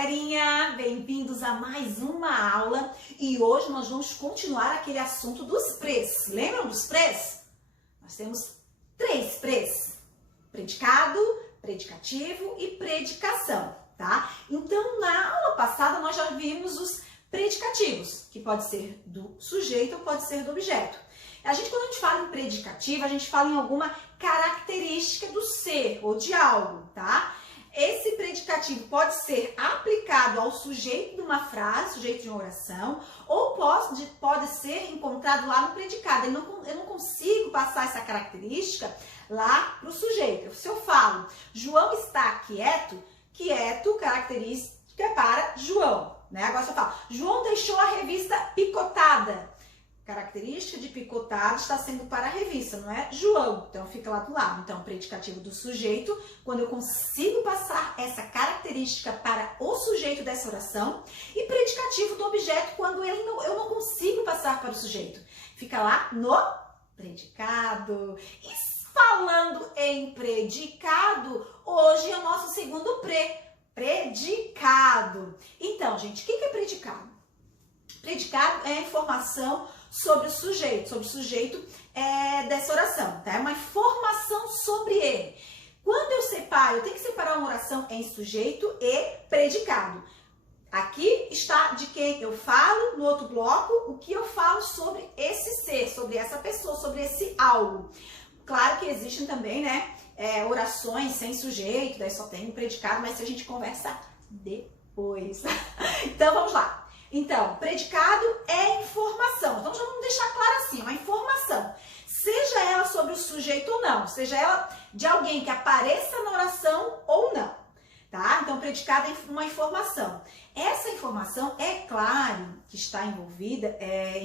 galerinha! Bem-vindos a mais uma aula e hoje nós vamos continuar aquele assunto dos pres. Lembram dos pres? Nós temos 3 pres: predicado, predicativo e predicação, tá? Então, na aula passada nós já vimos os predicativos, que pode ser do sujeito ou pode ser do objeto. Quando a gente fala em predicativo, a gente fala em alguma característica do ser ou de algo, tá? Esse predicativo pode ser aplicado ao sujeito de uma frase, sujeito de uma oração, ou pode ser encontrado lá no predicado. Eu não consigo passar essa característica lá para o sujeito. Se eu falo, João está quieto, quieto, característica para João, né? Agora se eu falo, João deixou a revista picotada. Característica de picotado está sendo para a revista, não é João. Então, fica lá do lado. Então, predicativo do sujeito, quando eu consigo passar essa característica para o sujeito dessa oração. E predicativo do objeto, quando eu não consigo passar para o sujeito. Fica lá no predicado. E falando em predicado, hoje é o nosso segundo predicado. Então, gente, o que é predicado? Predicado é a informação sobre o sujeito dessa oração, tá? É uma informação sobre ele. Quando eu tenho que separar uma oração em sujeito e predicado. Aqui está de quem eu falo, no outro bloco, o que eu falo sobre esse ser, sobre essa pessoa, sobre esse algo. Claro que existem também, né, orações sem sujeito, daí só tem o predicado, mas a gente conversa depois. Então, vamos lá. Então, predicado é informação. Então, já vamos deixar claro assim, uma informação. Seja ela sobre o sujeito ou não, seja ela de alguém que apareça na oração ou não, tá? Então, predicado é uma informação. Essa informação, é claro que está envolvida,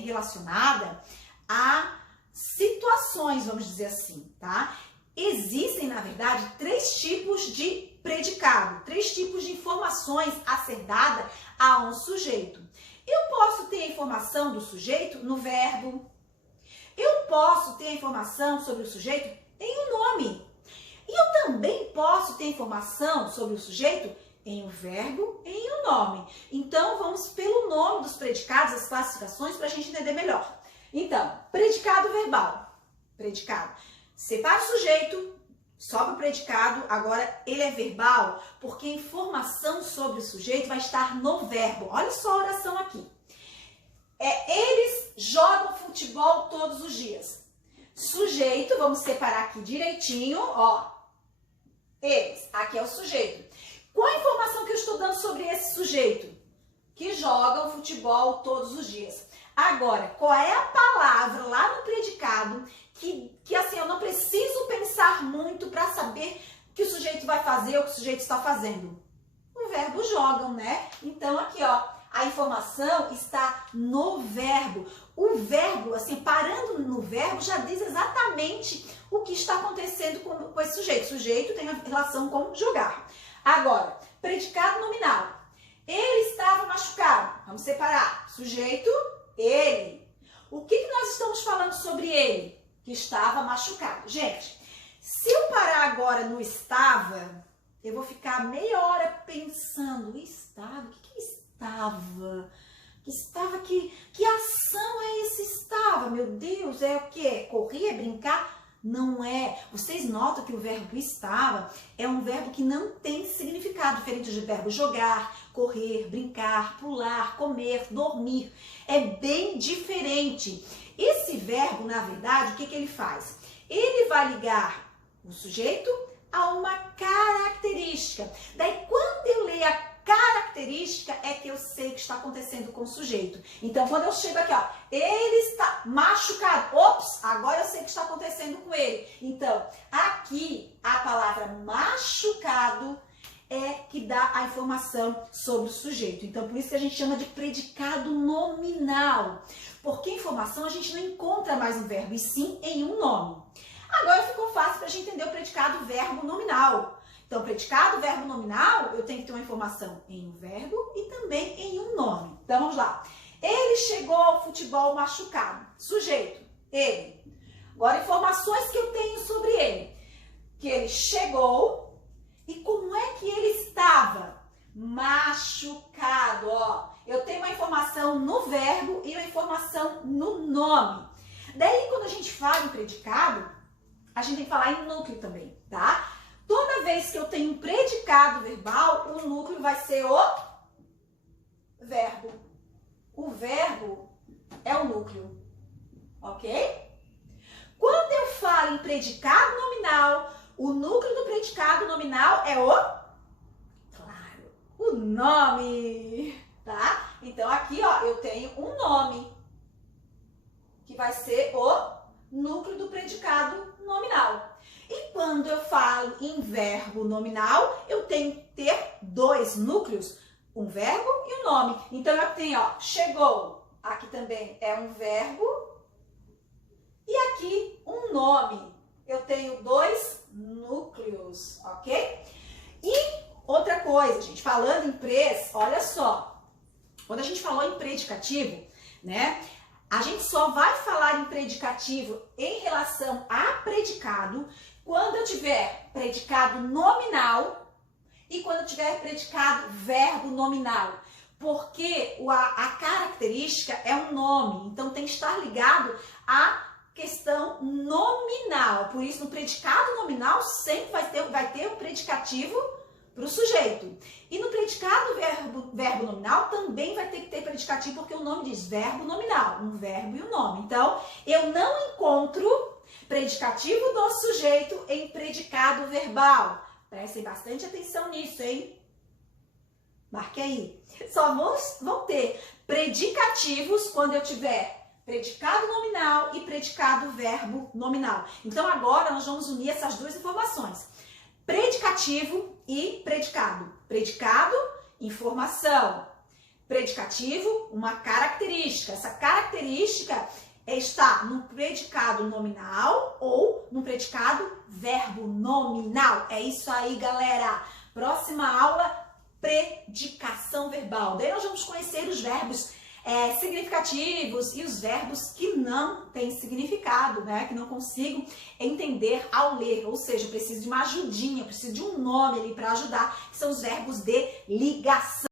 relacionada a situações, vamos dizer assim, tá? Existem, na verdade, 3 tipos de predicado, 3 tipos de informações a ser dada a um sujeito. Eu posso ter a informação do sujeito no verbo. Eu posso ter a informação sobre o sujeito em um nome. E eu também posso ter informação sobre o sujeito em um verbo e em um nome. Então, vamos pelo nome dos predicados, as classificações, para a gente entender melhor. Então, predicado verbal. Predicado. Separa o sujeito, sobe o predicado, agora ele é verbal, porque a informação sobre o sujeito vai estar no verbo. Olha só a oração aqui. Eles jogam futebol todos os dias. Sujeito, vamos separar aqui direitinho, ó. Eles, aqui é o sujeito. Qual a informação que eu estou dando sobre esse sujeito? Que jogam futebol todos os dias. Agora, qual é a palavra lá no predicado que assim, eu não preciso pensar muito para saber o que o sujeito vai fazer ou o que o sujeito está fazendo? O verbo jogam, né? Então, aqui, ó, a informação está no verbo. O verbo, assim, parando no verbo, já diz exatamente o que está acontecendo com esse sujeito. O sujeito tem a relação com jogar. Agora, predicado nominal. Ele estava machucado. Vamos separar. Sujeito, ele. O que nós estamos falando sobre ele? Que estava machucado. Gente, se eu parar agora no estava, eu vou ficar meia hora pensando, estava, o que estava? Que ação é esse estava? Meu Deus, é o quê? Correr, brincar? Não é. Vocês notam que o verbo estava é um verbo que não tem significado, diferente do verbo jogar, correr, brincar, pular, comer, dormir. É bem diferente. Esse verbo, na verdade, o que ele faz? Ele vai ligar o sujeito a uma característica. Daí, quando eu leio a característica, é que eu sei o que está acontecendo com o sujeito. Então, quando eu chego aqui, ó, ele está machucado. Ops, agora eu sei o que está acontecendo com ele. Então, aqui, a palavra machucado é que dá a informação sobre o sujeito. Então, por isso que a gente chama de predicado nominal. Porque informação a gente não encontra mais no verbo, e sim em um nome. Agora ficou fácil para a gente entender o predicado verbo nominal. Então, predicado verbo nominal, eu tenho que ter uma informação em um verbo e também em um nome. Então, vamos lá. Ele chegou ao futebol machucado. Sujeito, ele. Agora, informações que eu tenho sobre ele. Que ele chegou e como é que ele estava? Machucado. machucado, ó. Eu tenho uma informação no verbo e uma informação no nome. Daí, quando a gente fala em predicado, a gente tem que falar em núcleo também, tá? Toda vez que eu tenho um predicado verbal, o núcleo vai ser o verbo. O verbo é o núcleo, ok? Quando eu falo em predicado nominal, o núcleo do predicado nominal é o nome, tá? Então, aqui, ó, eu tenho um nome, que vai ser o núcleo do predicado nominal. E quando eu falo em verbo nominal, eu tenho que ter dois núcleos, um verbo e um nome. Então, eu tenho, ó, chegou, aqui também é um verbo, e aqui um nome. Eu tenho dois núcleos, ok? E outra coisa, gente, falando em pres, olha só. Quando a gente falou em predicativo, né? A gente só vai falar em predicativo em relação a predicado quando eu tiver predicado nominal e quando eu tiver predicado verbo nominal. Porque a característica é um nome, então tem que estar ligado à questão nominal. Por isso, no predicado nominal sempre vai ter um predicativo para o sujeito. E no predicado verbo nominal também vai ter que ter predicativo, porque o nome diz verbo nominal, um verbo e um nome. Então, eu não encontro predicativo do sujeito em predicado verbal. Prestem bastante atenção nisso, hein? Marque aí. Só vão ter predicativos quando eu tiver predicado nominal e predicado verbo nominal. Então, agora nós vamos unir essas duas informações. Predicativo e predicado. Predicado, informação. Predicativo, uma característica. Essa característica está no predicado nominal ou no predicado verbo nominal. É isso aí, galera. Próxima aula, predicação verbal. Daí nós vamos conhecer os verbos significativos e os verbos que não têm significado, né? Que não consigo entender ao ler, ou seja, eu preciso de uma ajudinha, eu preciso de um nome ali para ajudar, que são os verbos de ligação.